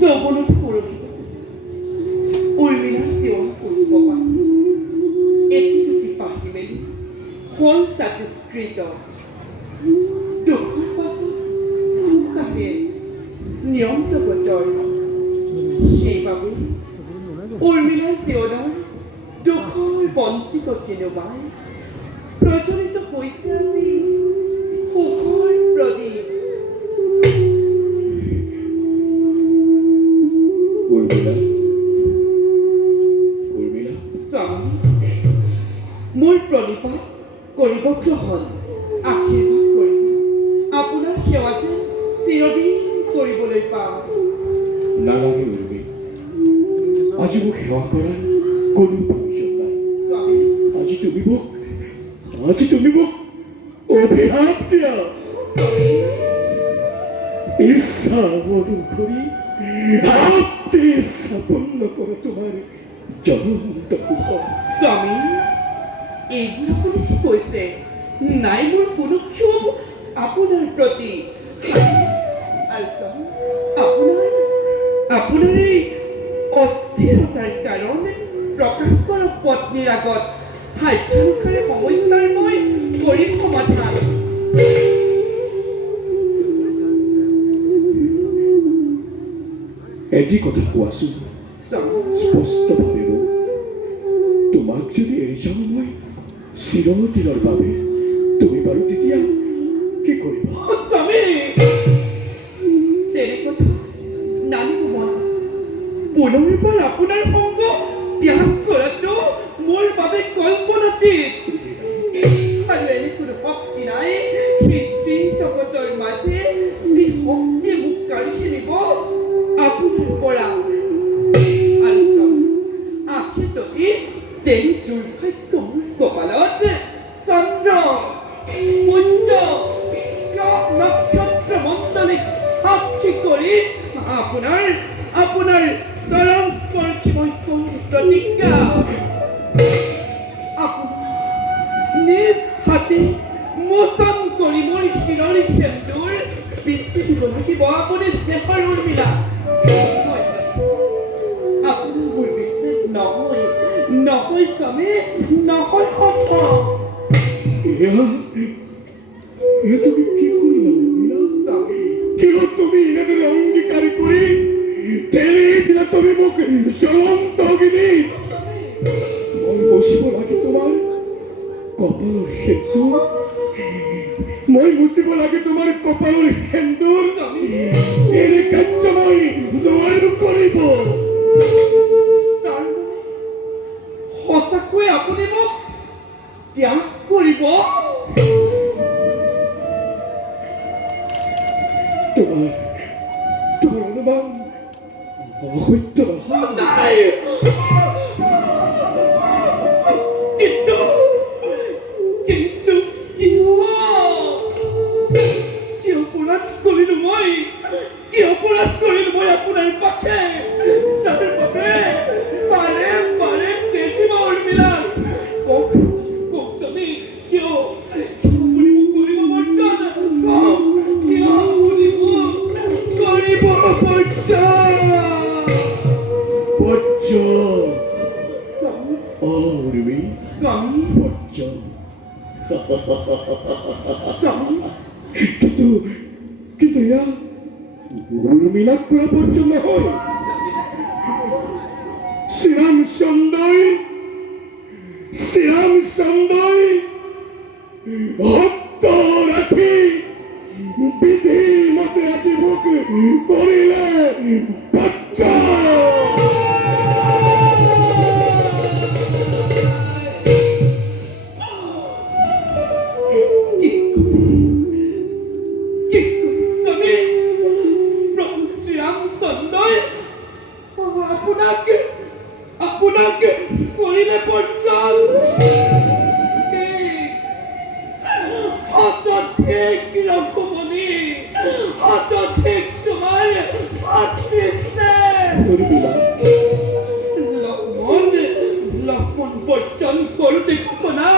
যৌৱনত সৰকি পৰিছে উৰ্মিলাৰ জীৱন পুষ্পপাত এটি দুটি পাহি মেলি হ'ল চাতিস্কৃত দুখৰ পাছত সুখ আহে নিয়ম জগতৰ সেইবাবে উৰ্মিলাৰ জীৱনৰ দুখৰ বন্তি গছি নুমাই প্ৰজ্বলিত হৈছে আজি সুখৰ প্ৰদীপ। স্বামী মোৰ প্ৰণিপাত কৰিব গ্ৰহণ আশীৰ্বাদ কৰিব আপোনাৰ সেৱা যে চিৰদিন কৰিবলৈ পাম। নালাগে উৰ্মি, আজি মোক সেৱা কৰাৰ কোনো প্ৰয়োজন নাই। স্বামী আজি তুমি মোক অভিশাপ দিয়া। ইচ্ছা অনুসৰি আপনি সম্পন্ন কৰে তোমাৰ জ্বলন্ত কুশল। স্বামী এইবোৰ আপুনি কি কৈছে? নাই মোৰ কোনো ক্ষোভ আপোনাৰ প্ৰতি। আৰু স্বামী আপোনাৰ এই অস্থিৰতাৰ কাৰণ প্ৰকাশ কৰক পত্নীৰ আগত। সাধ্যানুসাৰে সমস্যাৰ মই কৰিম সমাধান। এটি কথা কোৱাচোন স্পষ্টভাৱে মোক, তোমাক যদি এৰি যাওঁ মই চিৰদিনৰ বাবে, তুমি বাৰু তেতিয়া কি কৰিবা? স্বামী তেনে কথা নানিব মন। পুনৰবাৰ আপোনাৰ সংগ ত্যাগ কৰাটো মোৰ বাবে কল্পনাতীত। আৰু এনে কোনো শক্তি নাই সেই জগতৰ মাজে যি শক্তিয়ে মোক কাঢ়ি নিব আপোনাৰ পৰা। আৰু আখি যদি তেনে দুৰ্ভাগ্য মোৰ কপালত চন্দ্ৰ সূৰ্য গ্ৰহ নক্ষত্ৰ মণ্ডলীক সাক্ষী কৰি আপোনাৰ চৰণ স্পৰ্শী মই প্ৰতিজ্ঞা নিজ হাতে মোচন কৰি মোৰ শিৰৰ সেন্দুৰ বিচি দিব লাগিব আপুনি স্নেহৰ উৰ্মিলা। আপুনি মোৰ বিশ্বাস নহয় স্বামী, নহয় সম্ভৱ। তুমি কি কৰিলা উৰ্মিলা? কিয় তুমি এনেদৰে অংগীকাৰ কৰি ঠেলি দিলা তুমি মোক জ্বলন্ত অগ্নিত? মই বচিব লাগে তোমাৰ কপালৰ সেন্দুৰ, মই মুচিব লাগে তোমাৰ কপালৰ সেন্দুৰ। এনে কাৰ্য মই নোৱাৰো কৰিব। সঁচাকৈ আপুনি মোক ত্যাগ কৰিব? তোমাৰ অনুমান অসত্য নহয়। নাই কিন্তু কি অপৰাধ কৰিলো মই আপোনাৰ পাখে যাৰ বাবে বাৰে বাৰে তেজিব উৰ্মিলাক। কওক স্বামী কিয় আপুনি মোক কৰিব বৰ্জন? কওক কিয় আপুনি মোক কৰিব বৰ্জন? উৰ্মি স্বামী বৰ্জন। স্বামী কিন্তু এয়া উৰ্মিলাক কৰা বৰ্জন নহয়। শ্ৰীৰাম চন্দ্ৰই ভক্ত ৰাখি বিধি মতে আজি মোক কৰিলে আপোনাক কৰিলে বৰ্জন। অতধিক ৰঘুমণি, অতধিক তোমাৰ লক্ষ্মণ বৰ্জন কৰোঁতে শুনা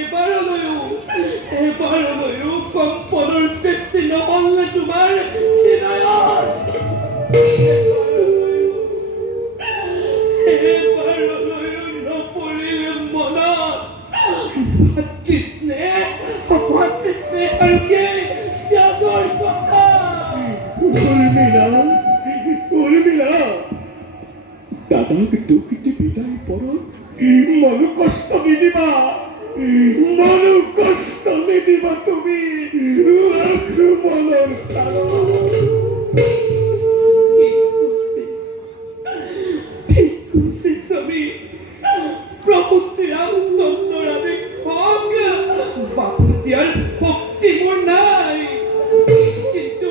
এবাৰলৈও কম্পনৰ সৃষ্টি নহ'ল তোমাৰ হৃদয়ত। আমাক দুঃখিত বিদায় পৰত মনু কষ্ট নিদিবা, মনু কষ্ট নিদিবা তুমি লাখ মনৰ কাৰণ। ঠিক কৈছে স্বামী। প্ৰভু শ্ৰীৰামচন্দ্ৰৰ আদেশ হওক, বাধা দিয়াৰ শক্তি মোৰ নাই, কিন্তু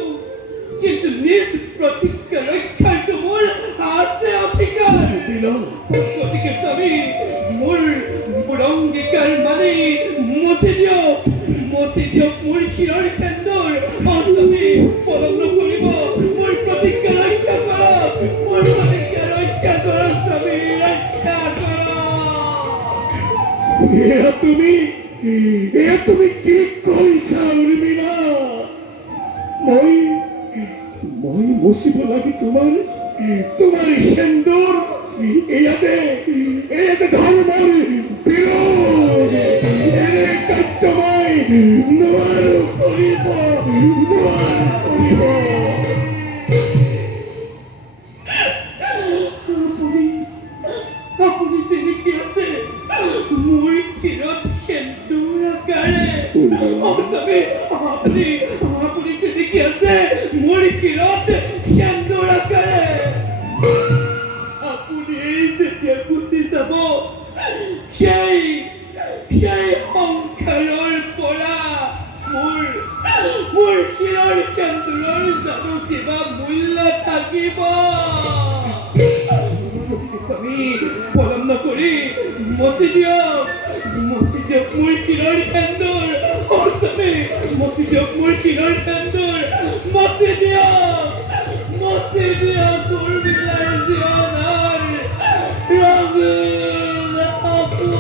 কিন্তু নিজ প্ৰতিজ্ঞা ৰক্ষাৰটো মোৰ আছে অধিকাৰ। গতিকে স্বামী, মোৰ অংগীকাৰ মানি মচি দিয়ক মোৰ শিৰৰ কেন্দ্ৰৰ। স্বামী, পলম নকৰিব, মোৰ প্ৰতিজ্ঞা ৰক্ষা কৰক, মোৰ প্ৰতিজ্ঞা ৰক্ষা কৰক স্বামী, ৰক্ষা কৰক। এয়া তুমি কি কৈছা উৰ্মিলা? মই মচিব লাগে তোমাৰ সেন্দুৰ। এয়াতে ধৰ্মৰ বিৰোধ, এনে কাৰ্য মই নোৱাৰো কৰিব। আপুনি চিনিকি আছে মোৰ শিৰত সেন্দুৰ আকাৰে? আপুনি চিনিকি আছে মোৰ শিৰত সেন্দুৰ আকাৰে? আপুনি যেতিয়া গুচি যাব, সেই সংসাৰৰ পৰা মোৰ শিৰৰ সেন্দুৰৰ জানো কিবা মূল্য থাকিব? স্বামী, পলম নকৰি মচি দিয়ক মোৰ শিৰৰ সেন্দুৰ। স্বামী, মচি দিয়ক মোৰ শিৰৰ সেন্দুৰ, মচি দিয়ক উৰ্মিলাৰ জীৱনৰ ৰঙীন সপোন।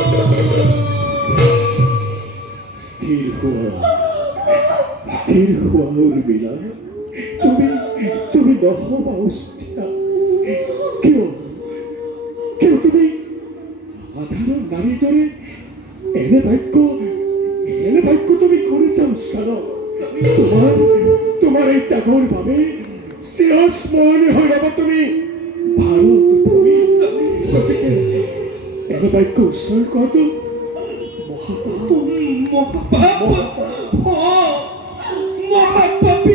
স্থিৰ হোৱা উৰ্মিলা, তুমি নহবা অস্থিৰা। কিয় তুমি সাধাৰণ নাৰীৰ দৰে এনে বাক্য তুমি কৰিছা উচ্চাৰণ? তোমাৰ এই ত্যাগৰ বাবে চিৰস্মৰণীয় হৈ ৰ'ব তুমি ভাৰত ভূমি। গতিকে এনে বাক্য উচ্চাৰণ কৰাটো মহাপাপী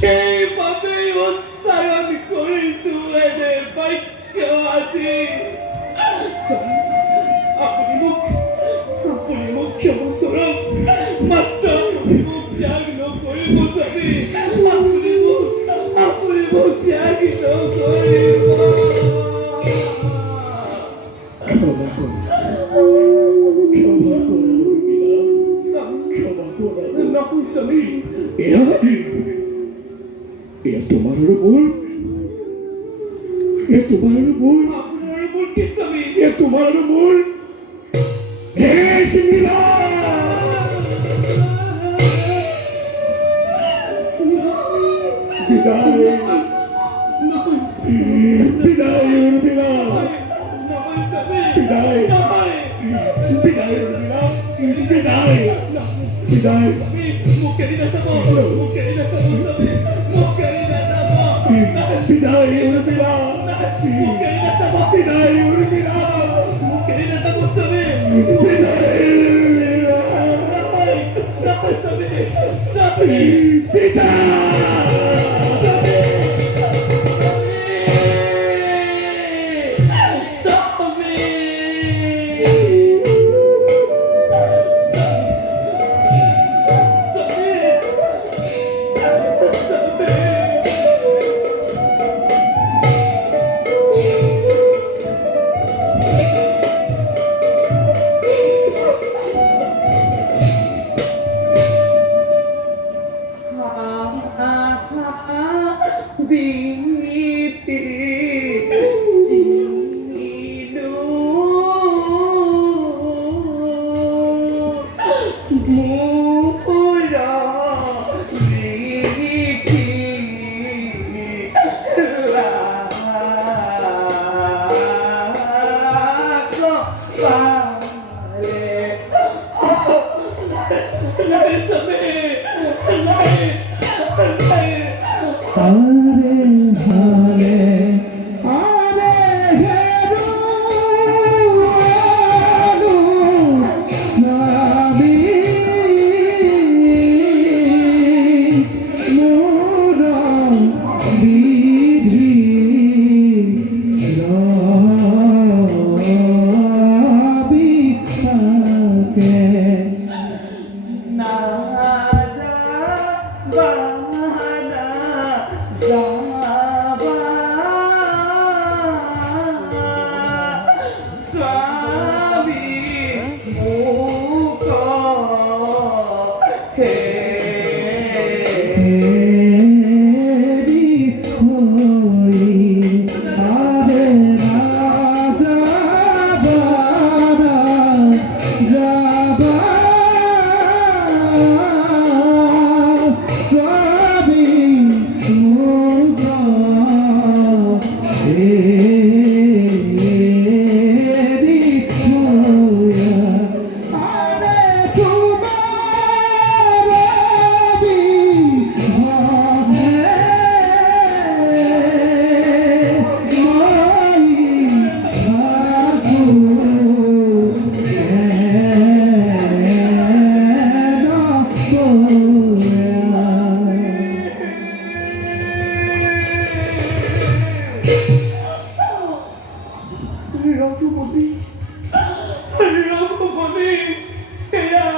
সেইবাবেই উচ্চাৰণ কৰিছো এনে বাক্য আজি। আপুনি মোক ক্ষমা কৰক, মাত্ৰ আপুনি মোক ত্যাগ নকৰিব স্বামী, আপুনি মোক ত্যাগ নকৰিব। এয়া তোমাৰ আৰু মোৰ, আপোনাৰ মোৰ কি স্বামী? তোমাৰ আৰু মোৰ এক মিলন। বিদায় উৰ্মিলা, বিদায় উৰ্মিলা, বিদায়। মোক এৰি নাযাব, বিদায় উৰ্মিলা, বিদায় উৰ্মিলা, আরে হারে আরে হেরো স্বামী মোর বিধি রবি থাকে না যাবা স্বামী মুখ হেরি হই আরে রাজা বারা যাবা স্বামী মুখ হেরি হইয়া আরে তোমার বিভাগে মই থাকো রঘুপতি রঘুপতি এয়া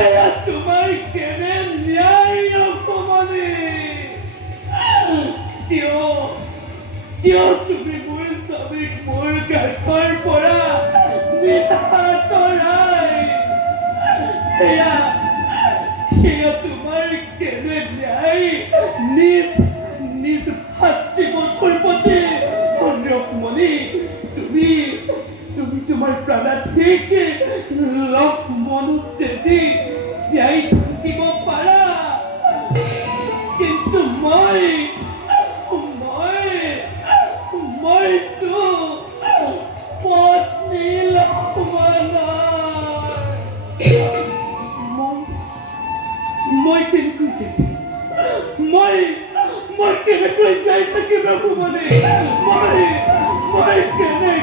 এয়া তোমাৰ কেনে ন্যায় ৰঘুপতি কিয় তুমি মোৰ স্বামীক মোৰ কাষৰ পৰা আঁতৰাই এয়া তোমাৰ কেনে ন্যায় নিজ ভাতৃবধূৰ প্ৰতি ৰঘুমণি তুমি তোমাৰ প্ৰাণাধিক লক্ষ্মণক তেজি জীয়াই থাকিব পাৰা কিন্তু মইতো পত্নী লক্ষ্মণৰ মই কেনেকৈ জীয়াই থাকিম ৰঘুমণি মই কেনেকৈ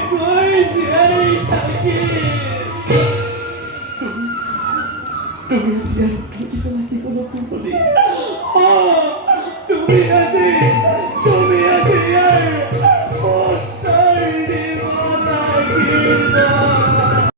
জীয়াই থাকিম তুমি জীয়াই থাকিব লাগিব ৰঘুমণি